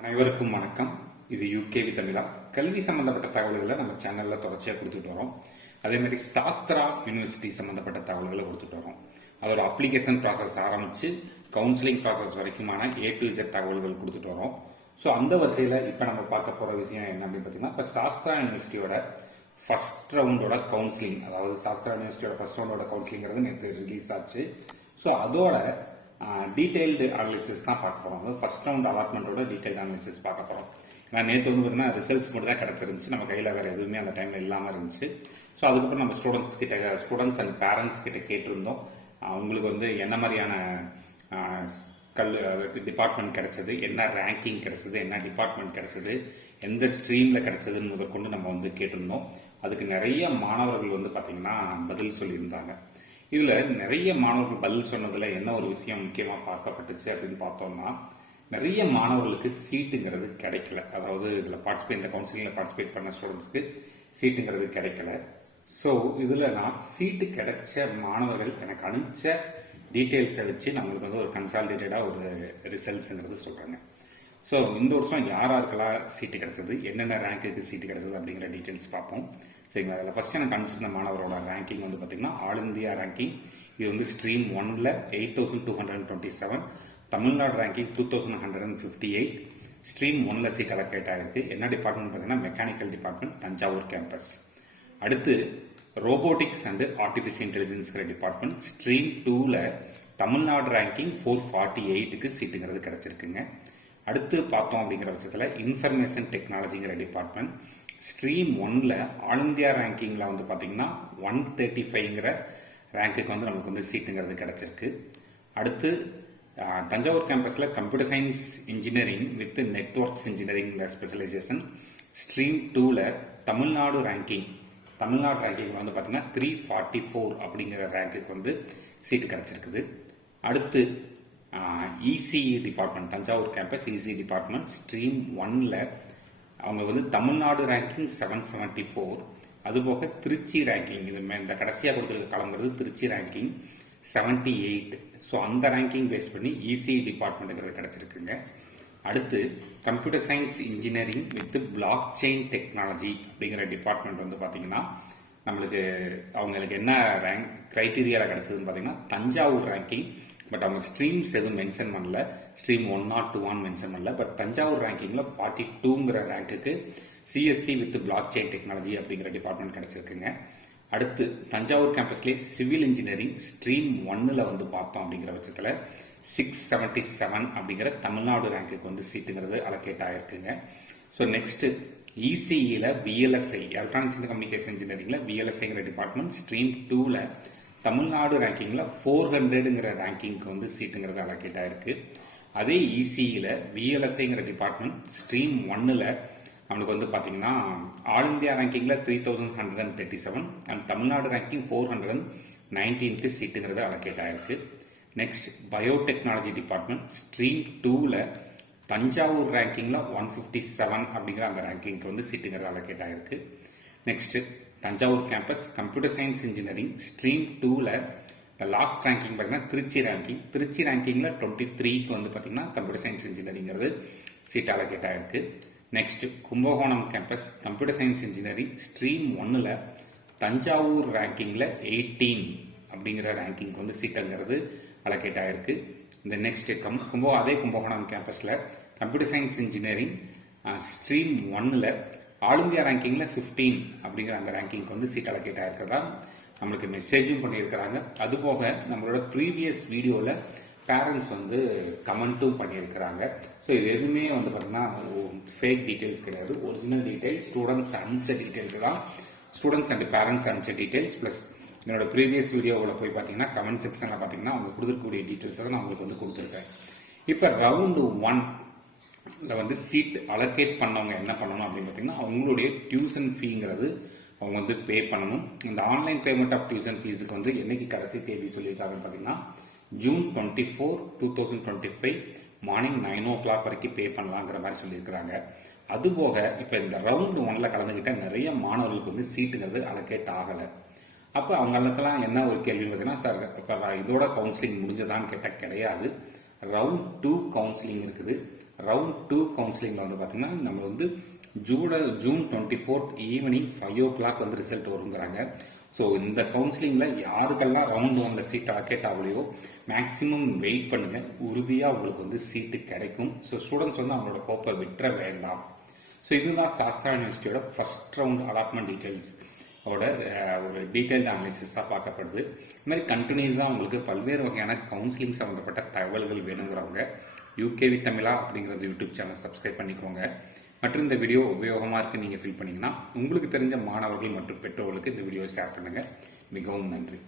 அனைவருக்கும் வணக்கம். இது யூகேவி தமிழா. கல்வி சம்பந்தப்பட்ட தகவல்களை நம்ம சேனல்ல தொடர்ச்சியாக கொடுத்துட்டு வரோம். அதே மாதிரி சாஸ்திரா யூனிவர்சிட்டி சம்பந்தப்பட்ட தகவல்களை கொடுத்துட்டு வரோம். அதோட அப்ளிகேஷன் ப்ராசஸ் ஆரம்பிச்சு கவுன்சிலிங் ப்ராசஸ் வரைக்குமான A to Z தகவல்கள் கொடுத்துட்டு வரோம். ஸோ அந்த வரிசையில் இப்போ நம்ம பார்க்க போற விஷயம் என்ன அப்படின்னு பார்த்தீங்கன்னா, இப்போ சாஸ்திரா யூனிவர்சிட்டியோட ஃபர்ஸ்ட் ரவுண்டோட கவுன்சிலிங், அதாவது சாஸ்திரா யூனிவர்சிட்டியோட ஃபர்ஸ்ட் ரவுண்டோட கவுன்சிலிங்கிறது நேற்று ரிலீஸ் ஆச்சு. ஸோ அதோட டீடைல்டு அனாலிசிஸ் தான் பார்க்க போகிறோம். அதாவது ஃபர்ஸ்ட் ரவுண்ட் அலாட்மெண்ட்டோட டீடைல்டு அனாலிசிஸ் பார்க்க போகிறோம். ஏன்னா நேற்று வந்து பார்த்தீங்கன்னா ரிசல்ட்ஸ் மட்டும் தான் கிடச்சிருந்துச்சு, நம்ம கையில் வேறு எதுவுமே அந்த டைமில் இல்லாமல் இருந்துச்சு. ஸோ அதுக்கப்புறம் நம்ம ஸ்டூடெண்ட்ஸ் அண்ட் பேரண்ட்ஸ் கிட்ட கேட்டிருந்தோம், உங்களுக்கு வந்து என்ன மாதிரியான டிபார்ட்மெண்ட் கிடைச்சது, என்ன ரேங்கிங் கிடைச்சது, என்ன டிபார்ட்மெண்ட் கிடைச்சது, எந்த ஸ்ட்ரீமில் கிடைச்சதுன்னு முதற்கொண்டு நம்ம வந்து கேட்டிருந்தோம். அதுக்கு நிறைய மாணவர்கள் வந்து பார்த்தீங்கன்னா பதில் சொல்லியிருந்தாங்க. இதுல நிறைய மாணவர்கள் பதில் சொன்னதுல என்ன ஒரு விஷயம் முக்கியமா பார்க்கப்பட்டுச்சு அப்படின்னு பார்த்தோம்னா, நிறைய மாணவர்களுக்கு சீட்டுங்கிறது கிடைக்கல. அதாவது இதுல இந்த கவுன்சிலிங்ல பார்ட்டிசிபேட் பண்ண ஸ்டூடெண்ட்ஸ்க்கு சீட்டுங்கிறது கிடைக்கல. ஸோ இதுல நான் சீட்டு கிடைச்ச மாணவர்கள் எனக்கு அனுப்பிச்ச டீட்டெயில்ஸை வச்சு நம்மளுக்கு வந்து ஒரு கன்சாலிடேட்டடா ஒரு ரிசல்ட்ஸ்ங்கிறது சொல்றாங்க. ஸோ இந்த வருஷம் யாருக்கெல்லாம் சீட்டு கிடைச்சது, என்னென்ன ரேங்க்குக்கு சீட்டு கிடைச்சது அப்படிங்கிற டீட்டெயில்ஸ் பார்ப்போம். சரிங்களா? அதில் ஃபர்ஸ்ட் எனக்கு அனுப்பிச்சிருந்த மாணவரோட ரேங்கிங் வந்து பார்த்தீங்கன்னா ஆல் இந்தியா ரேங்கிங். இது வந்து ஸ்ட்ரீம் 1ல 8227, தமிழ்நாடு ரேங்கிங் 2158. ஸ்ட்ரீம் 1ல சீட் அலோகேட் ஆயிருக்கு. என்ன டிபார்ட்மெண்ட் பார்த்தீங்கன்னா மெக்கானிக்கல் டிபார்ட்மெண்ட், தஞ்சாவூர் கேம்பஸ். அடுத்து ரோபோட்டிக்ஸ் அண்ட் ஆர்டிஃபிஷியல் இன்டெலிஜென்ஸ்ங்கிற டிபார்ட்மெண்ட் ஸ்ட்ரீம் 2ல தமிழ்நாடு ரேங்கிங் 448க்கு சீட்டுங்கிறது கிடைச்சிருக்குங்க. அடுத்து பார்த்தோம் அப்படிங்கிற பட்சத்தில் இன்ஃபர்மேஷன் டெக்னாலஜிங்கிற டிபார்ட்மெண்ட் ஸ்ட்ரீம் 1ல ஆல் இந்தியா ரேங்கிங்ல வந்து பார்த்தீங்கன்னா 135ங்கிற ரேங்க்குக்கு வந்து நமக்கு வந்து சீட்டுங்கிறது கிடைச்சிருக்கு. அடுத்து தஞ்சாவூர் கேம்பஸ்ல computer science engineering with networks engineering specialisation stream 2ல தமிழ்நாடு ரேங்கிங் வந்து பார்த்தீங்கன்னா 344 அப்படிங்கிற ரேங்க்குக்கு வந்து சீட்டு கிடைச்சிருக்குது. அடுத்து ECE department, Thanjavur campus ECE department stream 1ல அவங்க வந்து தமிழ்நாடு ரேங்கிங் 774, அதுபோக திருச்சி ரேங்கிங், இது இந்த கடைசியாக கொடுத்துருக்க காலங்கிறது திருச்சி ரேங்கிங் 78. ஸோ அந்த ரேங்கிங் பேஸ் பண்ணி இசிஇ டிபார்ட்மெண்ட்டுங்கிறது கிடைச்சிருக்குங்க. அடுத்து computer science engineering with blockchain technology அப்படிங்கிற டிபார்ட்மெண்ட் வந்து பார்த்தீங்கன்னா நம்மளுக்கு அவங்களுக்கு என்ன ரேங்க் கிரைட்டீரியாவில் கிடைச்சதுன்னு பார்த்தீங்கன்னா தஞ்சாவூர் ரேங்கிங். பட் அவங்க ஸ்ட்ரீம்ஸ் எதுவும் மென்ஷன் பண்ணல, ஸ்ட்ரீம் 1 or 2 மென்ஷன் பண்ணல. பட் தஞ்சாவூர் ரேங்கிங்ல 42ங்கிற ரேங்க்குக்கு CSC with blockchain technology அப்படிங்கிற டிபார்ட்மெண்ட் கிடைச்சிருக்குங்க. அடுத்து தஞ்சாவூர் கேம்பஸ்லேயே சிவில் இன்ஜினியரிங் ஸ்ட்ரீம் 1ல வந்து பார்த்தோம் அப்படிங்கிற பட்சத்தில் 677 அப்படிங்கிற தமிழ்நாடு ரேங்க்குக்கு வந்து சீட்டுங்கிறது அலோகேட் ஆயிருக்குங்க. ஸோ நெக்ஸ்ட் இசிஇல விஎல்எஸ்ஐ எலக்ட்ரானிக்ஸ் அண்ட் கம்யூனிகேஷன் இன்ஜினியரிங்ல விஎல்எஸ்ஐங்கிற டிபார்ட்மெண்ட் ஸ்ட்ரீம் 2ல தமிழ்நாடு ரேங்கிங்ல 400ங்கிற ரேங்கிங்க்கு வந்து சீட்டுங்கிறது அலோகேட் ஆயிருக்கு. அதே இசிஇல விஎல்எஸ்ஐங்கிற டிபார்ட்மெண்ட் ஸ்ட்ரீம் 1ல நம்மளுக்கு வந்து பாத்தீங்கன்னா ஆல் இந்தியா ரேங்கிங்ல 3137 அண்ட் தமிழ்நாடு ரேங்கிங் 419க்கு சீட்டுங்கிறது அலோகேட் ஆயிருக்கு. நெக்ஸ்ட் பயோடெக்னாலஜி டிபார்ட்மெண்ட் ஸ்ட்ரீம் 2ல தஞ்சாவூர் ரேங்கிங்ல 157 அப்படிங்கிற அந்த ரேங்கிங்க்கு வந்து சீட்டுங்கிறது அலோகேட் ஆயிருக்கு. Next Thanjavur campus computer science engineering stream 2ல லாஸ்ட் ரேங்கிங் பார்த்தீங்கன்னா திருச்சி ரேங்கிங்ல 23க்கு வந்து பார்த்தீங்கன்னா கம்ப்யூட்டர் சயின்ஸ் இன்ஜினியரிங்கிறது சீட் அலோகேட் ஆயிருக்கு. Next Kumbakonam campus computer science engineering stream 1ல தஞ்சாவூர் ரேங்கிங்ல 18 அப்படிங்கிற ரேங்கிங் வந்து சீட்டுங்கிறது அலோகேட் ஆயிருக்கு. இந்த நெக்ஸ்ட் அதே கும்பகோணம் கேம்பஸ்ல கம்ப்யூட்டர் சயின்ஸ் இன்ஜினியரிங் ஸ்ட்ரீம் 1ல ஆல் இந்தியா ரேங்கிங்ல 15 அப்படிங்கிற அந்த ரேங்கிங்க்கு வந்து சீட் அலோகேட் ஆயிருக்கிறதா நம்மளுக்கு மெசேஜும் பண்ணியிருக்கிறாங்க. அதுபோக நம்மளோட ப்ரீவியஸ் வீடியோல பேரண்ட்ஸ் வந்து கமெண்ட்டும் பண்ணியிருக்கிறாங்க. ஸோ இது எதுவுமே வந்து பார்த்தீங்கன்னா ஃபேக் டீட்டெயில்ஸ் கிடையாது, ஒரிஜினல் டீட்டெயில்ஸ், ஸ்டூடெண்ட்ஸ் அனுப்பிச்ச டீட்டெயில்ஸ் தான், ஸ்டூடெண்ட்ஸ் அண்ட் பேரண்ட்ஸ் அனுப்பிச்ச டீட்டெயில்ஸ். ப்ளஸ் என்னோட ப்ரீவியஸ் வீடியோவில் போய் பார்த்தீங்கன்னா கமெண்ட் செக்ஷனில் பார்த்தீங்கன்னா அவங்க கொடுத்துருக்கக்கூடிய டீட்டெயில்ஸ் தான் நான் உங்களுக்கு வந்து கொடுத்துருக்கேன். இப்போ ரவுண்டு 1ல வந்து சீட் அலோகேட் பண்ணவங்க என்ன பண்ணணும் அப்படின்னு பார்த்தீங்கன்னா அவங்களுடைய டியூஷன் ஃபீங்கிறது அவங்க வந்து பே பண்ணணும். இந்த ஆன்லைன் பேமெண்ட் ஆஃப் டியூஷன் ஃபீஸுக்கு வந்து என்னைக்கு கடைசி தேதி சொல்லியிருக்காங்கன்னு பார்த்தீங்கன்னா June 24, 2025 மார்னிங் 9 o'clock வரைக்கும் பே பண்ணலாங்கிற மாதிரி சொல்லியிருக்கிறாங்க. அதுபோக இப்போ இந்த ரவுண்டு 1ல கலந்துக்கிட்ட நிறைய மாணவர்களுக்கு வந்து சீட்டுங்கிறது அலோகேட் ஆகலை. அப்போ அவங்களுக்கெல்லாம் என்ன ஒரு கேள்வி பார்த்தீங்கன்னா, சார் இப்போ இதோட கவுன்சிலிங் முடிஞ்சதான்னு கேட்டால் கிடையாது. ரவுண்ட் 2 கவுன்சிலிங் இருக்குது. ரவுண்ட் 2 கவுன்சிலிங்கில் வந்து பார்த்தீங்கன்னா நம்ம வந்து ஜூன் 24 ஈவினிங் 5 o'clock வந்து ரிசல்ட் வருங்கிறாங்க. ஸோ இந்த கவுன்சிலிங்கில் யாருக்கெல்லாம் ரவுண்ட் 1 சீட் அலோகேட் ஆகலையோ மேக்ஸிமம் வெயிட் பண்ணுங்க, உறுதியாக உங்களுக்கு வந்து சீட்டு கிடைக்கும். ஸோ ஸ்டூடெண்ட்ஸ் வந்து அவங்களோட ஹோப்பை விட்டுற வேண்டாம். ஸோ இதுதான் Sastra யூனிவர்சிட்டியோட first round allotment details ஒரு டீடைல்டு அனாலிசிஸாக பார்க்கப்படுது. இது மாதிரி கண்டினியூஸாக உங்களுக்கு பல்வேறு வகையான கவுன்சிலிங் சம்மந்தப்பட்ட தகவல்கள் வேணுங்கிறவங்க யூகேவி தமிழா அப்படிங்கிறது யூடியூப் சேனல் சப்ஸ்கிரைப் பண்ணிக்கோங்க. மற்றும் இந்த வீடியோ உபயோகமாக இருக்குன்னு நீங்கள் ஃபீல் பண்ணீங்கன்னா உங்களுக்கு தெரிஞ்ச மாணவர்கள் மற்றும் பெற்றோர்களுக்கு இந்த வீடியோ ஷேர் பண்ணுங்கள். மிகவும் நன்றி.